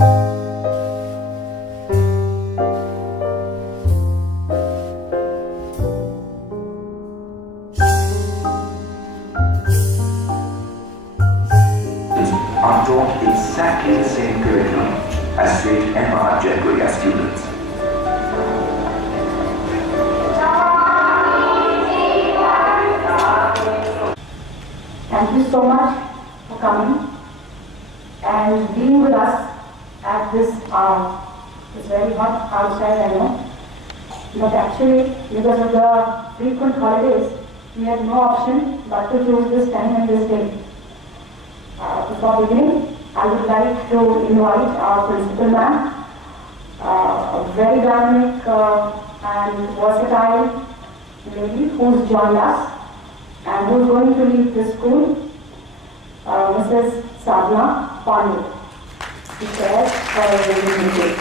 Are taught exactly the same curriculum as straight MR Jaipuriya students. Thank you so much for coming and being with us at this hour. It's very hot outside, I know. But actually, because of the frequent holidays, we had no option but to choose this time and this day. Before beginning, I would like to invite our principal ma'am, a very dynamic and versatile lady who's joined us and who's going to lead the school, Mrs. Sadhna Pandey, to share her meeting.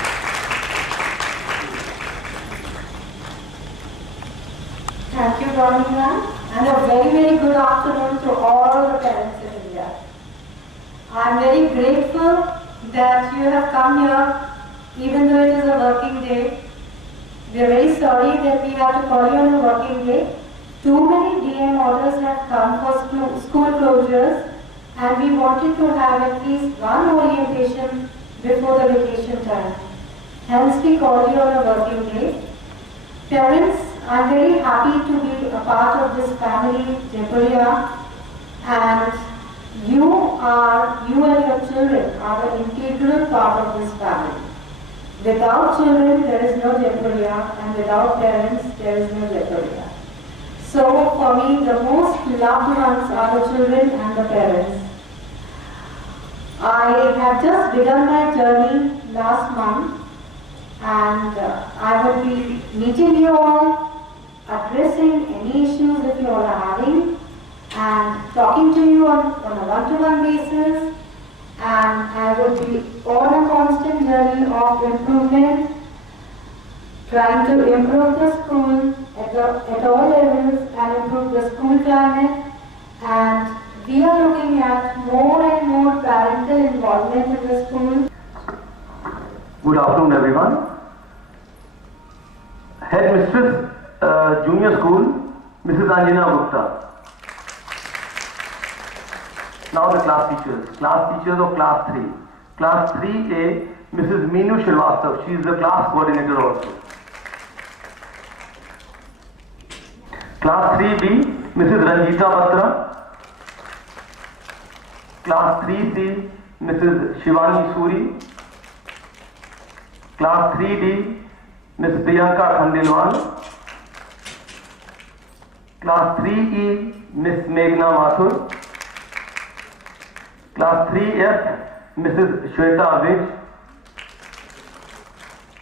Thank you, Ronnie ma'am, and a very, very good afternoon to all the parents in India. I am very grateful that you have come here, even though it is a working day. We are very sorry that we have to call you on a working day. Too many DM orders have come for school closures, and we wanted to have at least one orientation before the vacation time. Hence, we called you on a working day. Parents, I am very happy to be a part of this family, Jaipuriya, and you and your children are the integral part of this family. Without children, there is no Jaipuriya, and without parents, there is no Jaipuriya. So, for me, the most loved ones are the children and the parents. I have just begun my journey last month, and I will be meeting you all, addressing any issues that you all are having, and talking to you on a one-to-one basis, and I will be on a constant journey of improvement, trying to improve the school at all levels and improve the school climate, and we are looking at more and more parental involvement in the school. Good afternoon, everyone. Headmistress, Junior School, Mrs. Anjana Gupta. Now the class teachers of class 3. Class 3A, Mrs. Meenu Srivastava, she is the class coordinator also. Class 3B, Mrs. Ranjita Batra. Class 3C, Mrs. Shivani Suri. Class 3D, Ms. Priyanka Khandelwal. Class 3E, Ms. Meghna Mathur. Class 3F, Mrs. Shweta Vij.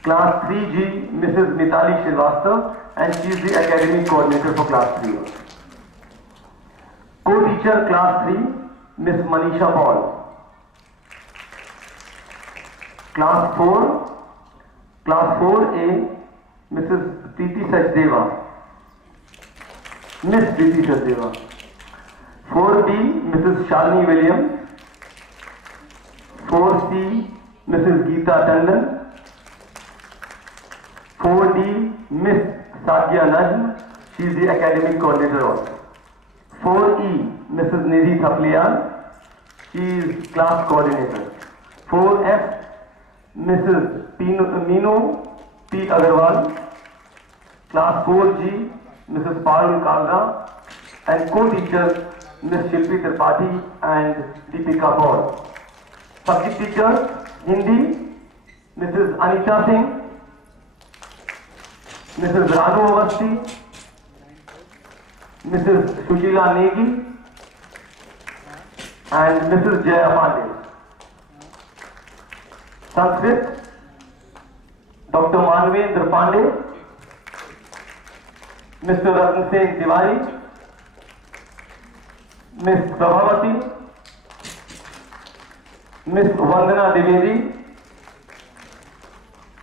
Class 3G, Mrs. Mitali Srivastava, and she is the academic coordinator for Class 3. Co-teacher Class 3, Ms. Manisha Paul. Class 4A, Mrs. Preeti Sachdeva. Miss Preeti Sachdeva. 4B, Mrs. Shalini Williams. 4C, Mrs. Geeta Tandon. 4D, Miss Sadia Najm, she is the academic coordinator also. 4E, Mrs. Nidhi Thaplian, she is class coordinator. 4F, Mrs. Meenu P. Agarwal. Class 4G, Mrs. Parul Kalra, and co-teachers, Ms. Shilpi Tripathi and Deepika Paul. Subject teachers, Hindi, Mrs. Anita Singh, Mrs. Ranu Avasti, Mrs. Sushila Negi, and Mrs. Jaya Pandey. Sanskrit, Dr. Manvendra Pandey, Mr. Ratn Singh Tiwari, Ms. Prabhavati, Ms. Vandana Devedi,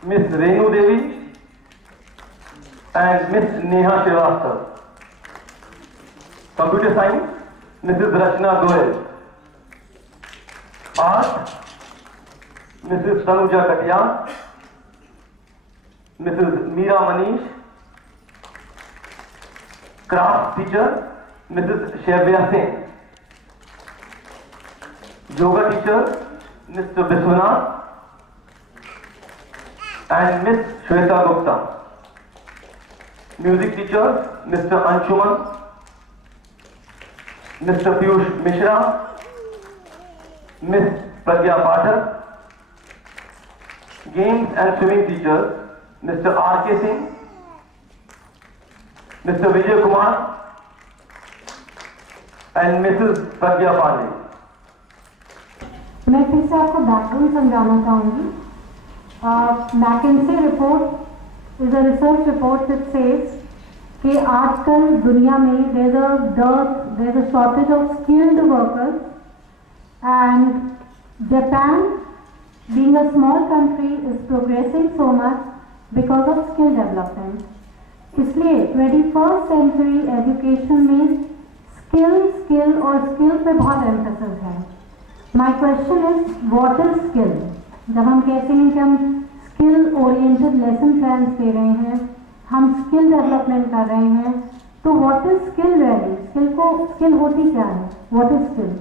Ms. Renu Devi, and Ms. Neha Srivastava. Computer Science, Mrs. Rachna Goel. Art, Mrs. Tanuja Katia, Mrs. Meera Manish, craft teacher, Mrs. Shavya Singh, yoga teacher, Mr. Biswanath, and Miss Shweta Gupta. Music teachers, Mr. Anshuman, Mr. Piyush Mishra, Miss Pragya Pathak. Games and swimming teachers, Mr. R.K. Singh, Mr. Vijay Kumar, and Mrs. Pragya Pandey. मैं फिर से आपको background समझाना चाहूँगी। McKinsey report is a research report that says कि आजकल दुनिया में there is a shortage of skilled workers and Japan being a small country is progressing so much because of skill development. इसलिए 21st century education में skill और skill पे बहुत emphasis है। My question is, what is skill? जब हम कहते हैं कि हम skill oriented lesson plans दे रहे हैं, हम skill development कर रहे हैं, तो what is skill really? skill होती क्या है? What is skill?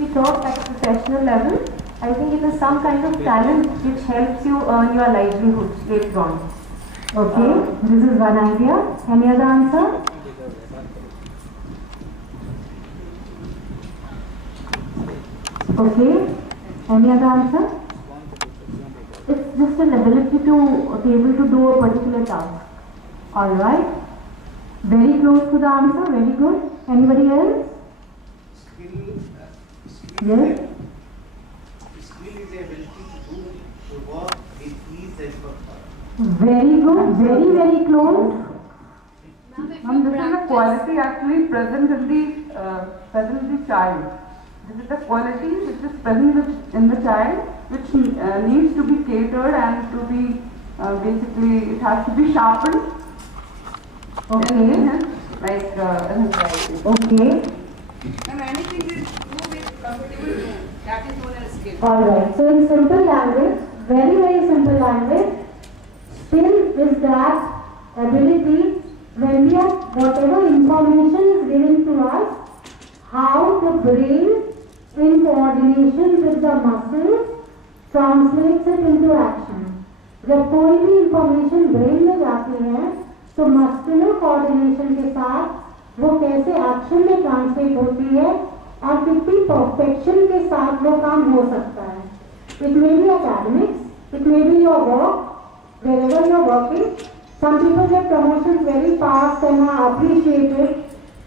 We talk at a professional level, I think it is some kind of talent which helps you earn your livelihood later on. Okay, this is one idea. Any other answer? Okay, any other answer? It's just an ability to be able to do a particular task. All right. Very close to the answer. Very good. Anybody else? Yes. Skill is the ability to do the work with ease and comfort. Very good. Very close. Ma'am, this is a quality actually present in the child. This is the quality which is present in the child, which needs to be catered and to be basically it has to be sharpened. Okay. Like in his writing. Okay. And anything to do with comfortable room, that is known as skill. All right. So in simple language, very simple language, skill is that ability when we are whatever information is given to us, how the brain in coordination with the muscles translates it into action. जब कोई भी information brain में जाती है तो muscular coordination के साथ वो कैसे एक्शन में ट्रांसलेट होती है और कितनी परफेक्शन के साथ वो काम हो सकता है. It may be academics, it may be your work, wherever you are working. Some people get promotions very fast and are appreciated.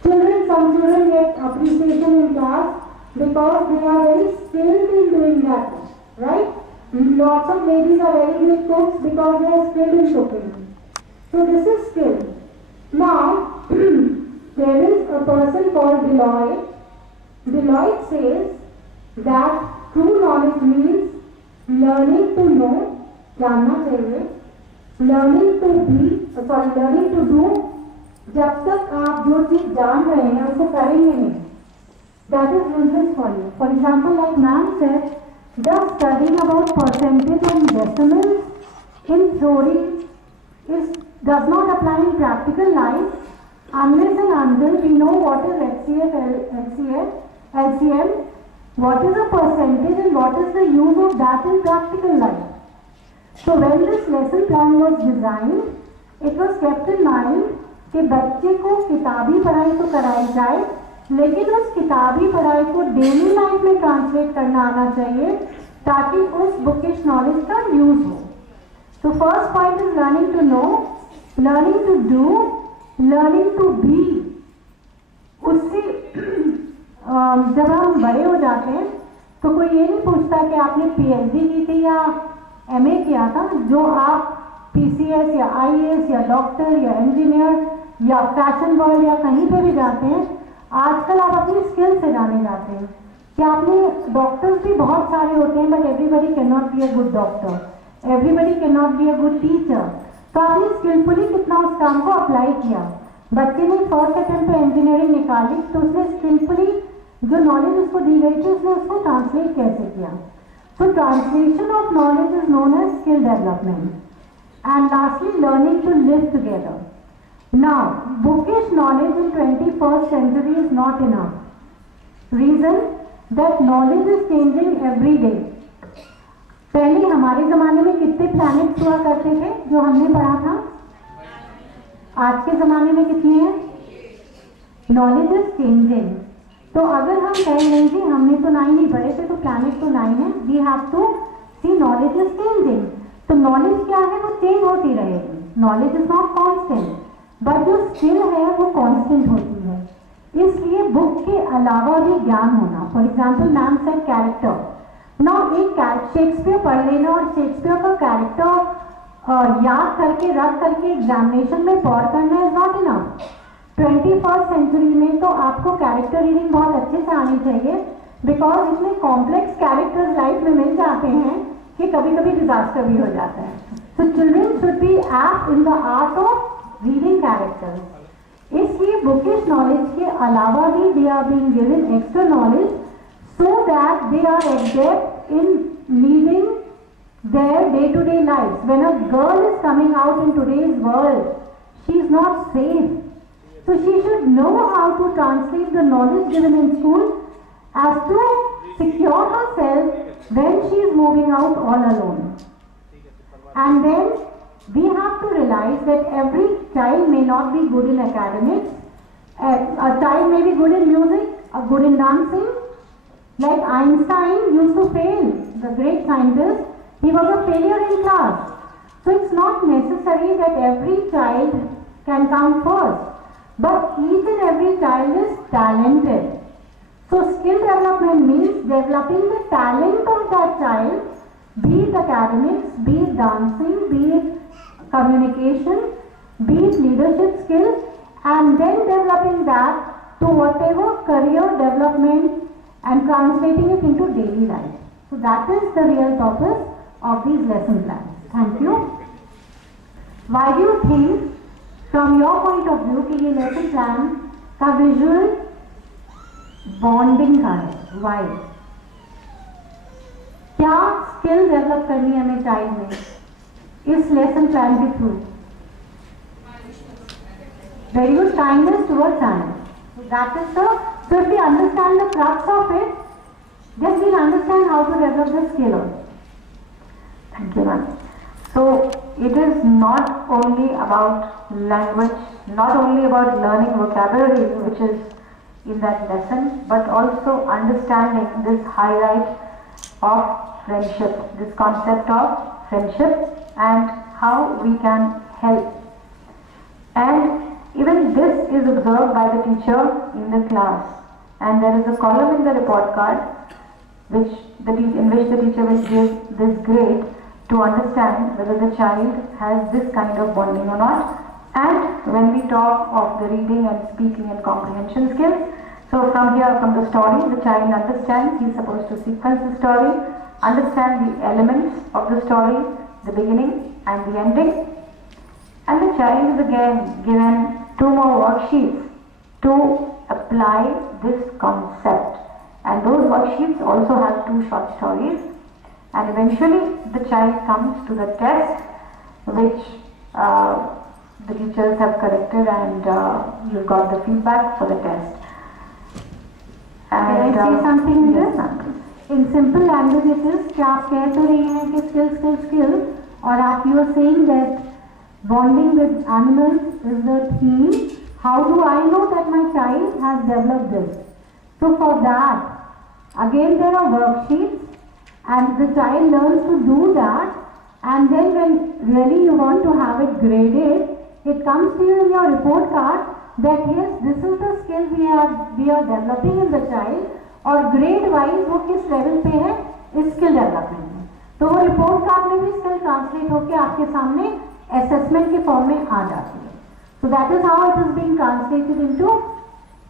Some children get appreciation in class because they are very skilled in doing that, right? Lots of ladies are very good cooks because they are skilled in cooking. So this is skill. Now, there is a person called Deloitte. Deloitte says that true knowledge means learning to know, जानना चाहिए, learning to do, जब तक आप जो चीज जान रहे हैं उसे करेंगे नहीं. That is useless for you. For example, like ma'am said, just studying about percentage and decimals in theory does not apply in practical life unless and until we know what is HCF, LCM, what is a percentage and what is the use of that in practical life. So when this lesson plan was designed, it was kept in mind कि बच्चे को किताबी पढ़ाई तो कराई जाए लेकिन उस किताबी पढ़ाई को डेली लाइफ में ट्रांसलेट करना आना चाहिए ताकि उस बुकिश नॉलेज का यूज हो. तो first point is learning to know, learning to do, learning to be. उससे जब हम बड़े हो जाते हैं तो कोई ये नहीं पूछता कि आपने PhD की थी या MA किया था. जो आप PCS या IAS या डॉक्टर या इंजीनियर या फैशन वर्ल्ड या कहीं पे भी जाते हैं, आजकल आप अपनी स्किल से जाने जाते हैं कि आपने डॉक्टर्स भी बहुत सारे होते हैं but everybody can not be a good doctor, everybody can not be a good teacher. तो आपने स्किलफुली कितना उस काम को अप्लाई किया। बच्चे ने फर्स्ट अटेम्प्ट पे इंजीनियरिंग निकाली तो उसने स्किलफुली जो नॉलेज उसको दी गई थी उसने उसको ट्रांसलेट कैसे किया। So translation of knowledge is known as skill development. And lastly, learning to live together. Now, bookish knowledge in 21st century is not enough. Reason that knowledge is changing every day. पहले हमारे ज़माने में कितने planets हुआ करते थे जो हमने पढ़ा था, आज के ज़माने में कितने हैं? Knowledge is changing. तो अगर हम कह रहे हैं कि हमने तो 9 ही पढ़े थे तो प्लैनेट तो 9 है, we have to see knowledge is changing. तो नॉलेज क्या है, वो चेंज होती रहेगी। Knowledge is not constant, but जो स्किल है वो कांस्टेंट होती है। इसलिए बुक के अलावा भी ज्ञान होना। For example ma'am said character. Now एक शेक्सपियर पढ़ लेना और शेक्सपियर का कैरेक्टर याद करके रख करके एग्जामिनेशन में पढ़ करना is not enough. 21st century में तो आपको कैरेक्टर रीडिंग बहुत अच्छे से आनी चाहिए, बिकॉज इतने कॉम्प्लेक्स कैरेक्टर्स लाइफ में मिल जाते हैं कि कभी कभी डिजास्टर भी हो जाता है। So children should be apt in the art of reading characters. इसलिए बुकिश नॉलेज के अलावा भी they are being given extra knowledge so that they are adept in leading their day to day life. When a girl is coming out in today's world, she is not safe. So she should know how to translate the knowledge given in school as to secure herself when she is moving out all alone. And then we have to realize that every child may not be good in academics. A child may be good in music, good in dancing. Like Einstein used to fail, the great scientist, he was a failure in class. So it's not necessary that every child can come first. But each and every child is talented. So skill development means developing the talent of that child, be it academics, be it dancing, be it communication, be it leadership skills, and then developing that to whatever career development and translating it into daily life. So that is the real purpose of these lesson plans. Thank you. Why do you think from your point of view कि ये lesson plan का visual bonding का है? Y? क्या skill develop करनी है हमें child में इस लेसन प्लान के through? Very good, kindness towards animals. That is the, so if we understand the crux of it, then we'll understand how to develop the skill also. Thank you, ma'am. So it is not only about language, not only about learning vocabulary, which is in that lesson, but also understanding this highlight of friendship, this concept of friendship and how we can help. And even this is observed by the teacher in the class, and there is a column in the report card in which the teacher will give this grade to understand whether the child has this kind of bonding or not. And when we talk of the reading and speaking and comprehension skills, so from here, from the story, the child understands, he is supposed to sequence the story, understand the elements of the story, the beginning and the ending. And the child is again given 2 more worksheets to apply this concept. And those worksheets also have 2 short stories. And eventually the child comes to the test which the teachers have corrected, and you got the feedback for the test. And, Can I say something in this? In simple language it is कि आप कह तो रही हैं कि skill और आप you are saying that bonding with animals is the theme. How do I know that my child has developed this? So for that, again there are worksheets, and the child learns to do that, and then when really you want to have it graded, it comes to you in your report card that yes, this is the skill we are developing in the child, और grade wise वो किस level पे है इस skill development में. तो वो report card में भी skill translate होके आपके सामने assessment के form में आ जाती है. So that is how it is being translated into,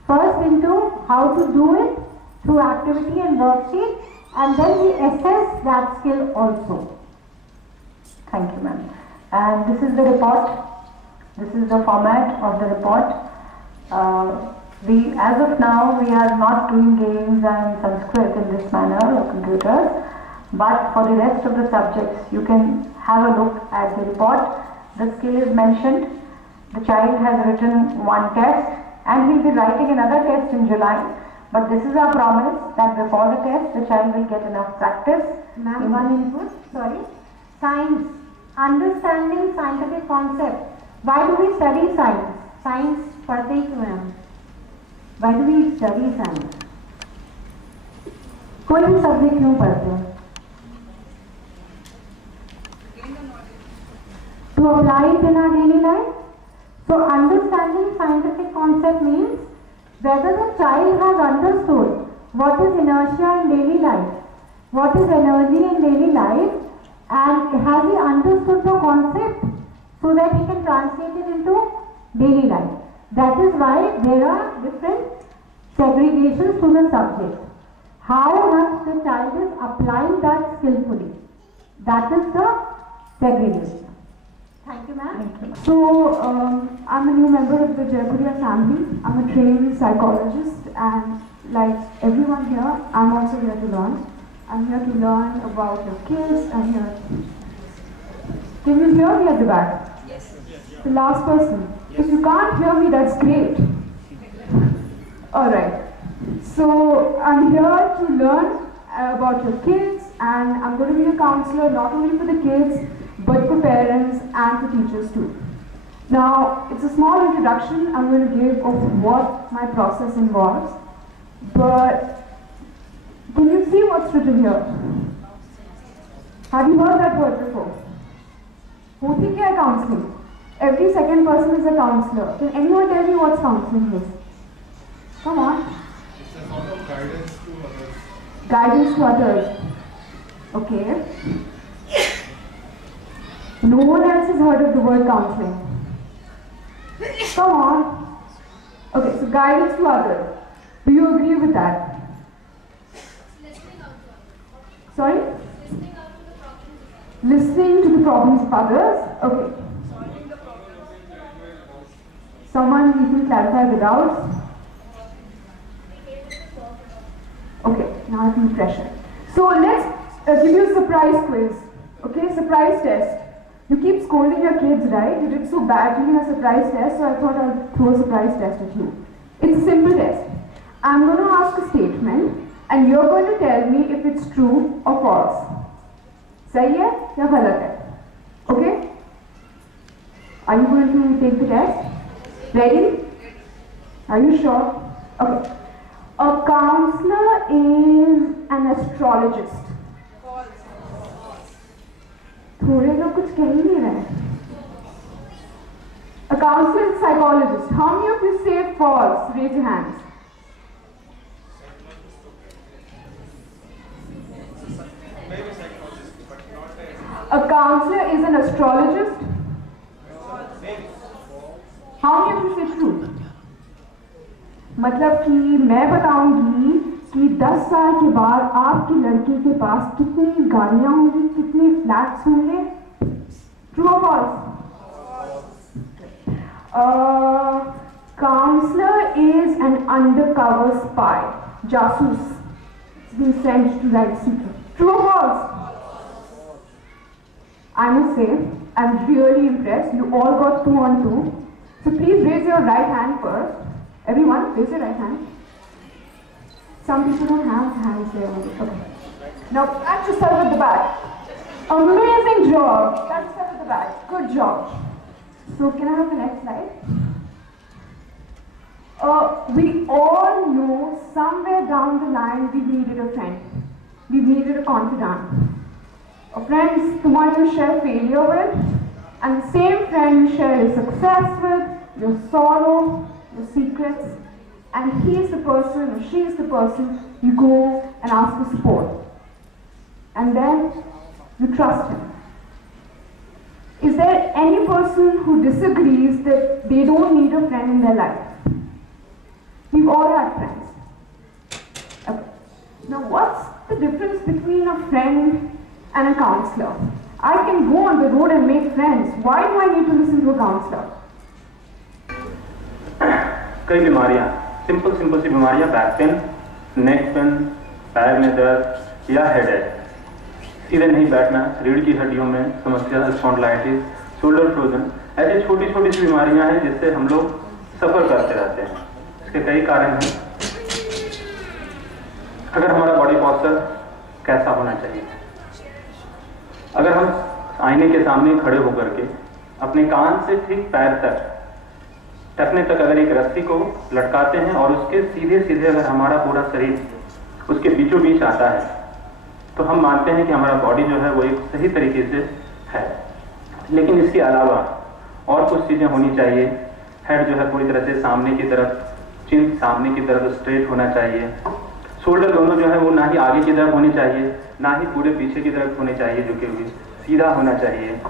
first into how to do it through activity and worksheet, and then we assess that skill also. Thank you, ma'am. And this is the report. This is the format of the report. As of now, we are not doing games and Sanskrit in this manner or computers, but for the rest of the subjects, you can have a look at the report. The skill is mentioned. The child has written one test and he'll be writing another test in July. But this is our promise that before the test, the child will get enough practice. Ma'am, one input, sorry. Science, understanding scientific concept. Why do we study science? Science पढ़ते ही क्यों हैं? Why do we study science? कोई भी subject क्यों पढ़ते हैं? To apply it in our daily life. So understanding scientific concept means whether the child has understood what is inertia in daily life, what is energy in daily life, and has he understood the concept so that he can translate it into daily life. That is why there are different segregations to the subject. How much the child is applying that skillfully. That is the segregation. Thank you, ma'am. So, I'm a new member of the Jaipuria family. I'm a trained psychologist, and like everyone here, I'm also here to learn. I'm here to learn about your kids. I'm here. Can you hear me at the back? Yes. The last person. If you can't hear me, that's great. Alright. So, I'm here to learn about your kids, and I'm going to be a counselor not only for the kids, but for parents and for teachers too. Now, it's a small introduction I'm going to give of what my process involves, but can you see what's written here? Have you heard that word before? Hoti kya hai counseling? Every second person is a counselor. Can anyone tell me what counseling is? Come on. It's a sort of guidance to others. Guidance to others. Okay. No one else has heard of the word counseling. Come on. Okay, so guidance to others. Do you agree with that? Sorry? Listening to the problems of others. Okay. Someone you can clarify the doubts? Okay, now I feel pressure. So let's give you a surprise quiz. Okay, surprise test. You keep scolding your kids, right? You did so badly in a surprise test, so I thought I'll throw a surprise test at you. It's a simple test. I'm going to ask a statement, and you're going to tell me if it's true or false. सही है या गलत है? Okay? Are you going to take the test? Ready? Are you sure? Okay. A counselor is an astrologist. थोड़े लोग कुछ कह ही नहीं रहे. A counselor is a psychologist. How many of you say false? Raise your hands. A counselor is an astrologist. How many of you say true? मतलब कि मैं बताऊंगी कि 10 साल के बाद आपकी लड़की के पास कितनी गाड़ियां होंगी, कितने फ्लैट्स होंगे. True or false? Counselor is an undercover spy, jasus, being sent to write secrets. True or false? I must say, I'm really impressed. You all got 2 on 2. So please raise your right hand first. Everyone, raise your right hand. Some people don't have hands there only. Okay. Now pat yourself at the back. Amazing job. Pat yourself at the back. Good job. So can I have the next slide? We all know somewhere down the line we needed a friend. We needed a confidant. A friend is the one you share failure with, and the same friend you share your success with, your sorrow, your secrets, and he is the person or she is the person you go and ask for support. And then you trust him. Is there any person who disagrees that they don't need a friend in their life? We've all had friends. Okay. Now what's the difference between a friend and a counselor? I can go on the road and make friends. Why do I need to listen to a counselor? कई बीमारियां, simple सी बीमारियां, back pain, neck pain, पैर में दर्द या headache, सीधे नहीं बैठना, रीढ़ की हड्डियों में समस्या, स्पॉन्डिलाइटिस, शोल्डर फ्रोजन, ऐसी छोटी छोटी सी बीमारियां हैं जिससे हम लोग सफर करते रहते हैं। इसके कई कारण हैं। अगर हमारा बॉडी पॉस्चर कैसा होना चाहिए, अगर हम आईने के सामने खड़े होकर के अपने कान से ठीक पैर तक टखने तक अगर एक रस्सी को लटकाते हैं और उसके सीधे सीधे अगर हमारा पूरा शरीर उसके बीचों बीच आता है तो हम मानते हैं कि हमारा बॉडी जो है वो एक सही तरीके से है। लेकिन इसके अलावा और कुछ चीजें होनी चाहिए। हेड जो है पूरी तरह से सामने की तरफ, चिन सामने की तरफ स्ट्रेट होना चाहिए। शोल्डर दोनों जो है वो ना ही आगे की तरफ होनी चाहिए, ना ही पूरे पीछे की तरफ होनी चाहिए, जो कि सीधा होना चाहिए।